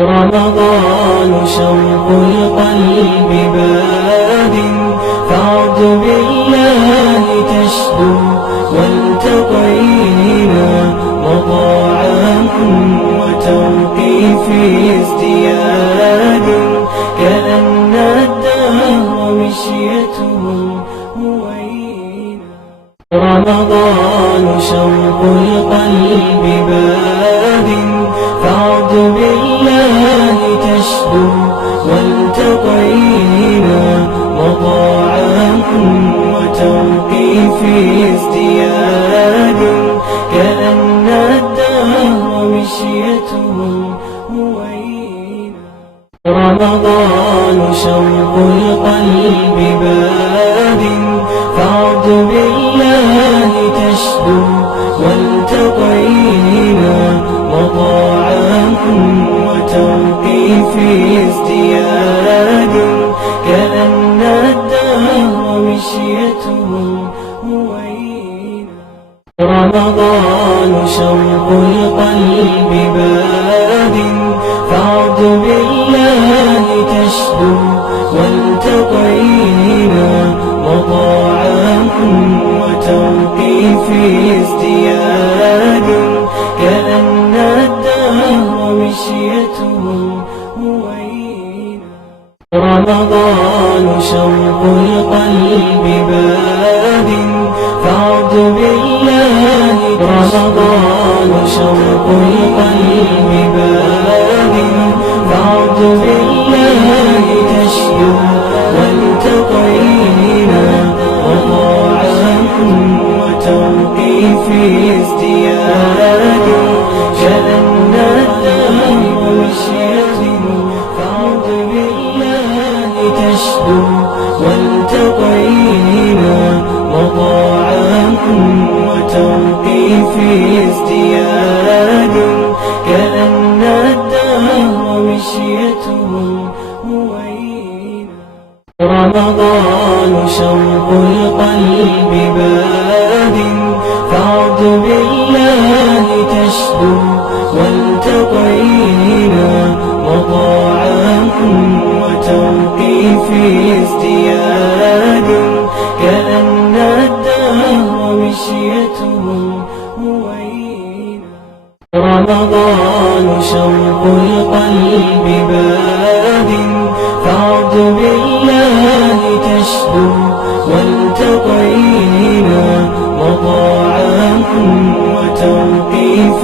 رمضان شوق القلب باد، فاعد بالله تشدو والتقينا مطاعم وتوقيف ازدياد، كأن الدهر مشيته هوينا. رمضان شوق القلب باد، فاعد بالله تشدو والتقينا مطاعم وتوقيف ازدياد، كأن الدهر مشيته هوينا. رمضان شوق القلب باد، فاعد بالله تشدو والتقينا مطاعم وتوقيف ازدياد، كأن الدهر مشيته هوينا. رمضان شوق القلب باد، فاعد بالله تشدو والتقينا مطاعم وتوقيف ازدياد، كأن الدهر مشيته هوينا. رمضان شوق القلب باد، فاعد بالله رمضان شوق القلب باد، فاعد بالله تشدو والتقينا مطاعم وتوقيف ازدياد، كأن الدهر مشيته. فاعد بالله تشدو والتقينا مطاعم وتوقيف ازدياد، كأن الدهر مشيته هوينا. رمضان شوق القلب باد، فاعد بالله تشدو والتقينا مطاعم وتوقيف ازدياد، كأن الدهر مشيته هوينا. رمضان شوق القلب باد، فاعد بالله تشدو والتقينا مطاعم وتوقيف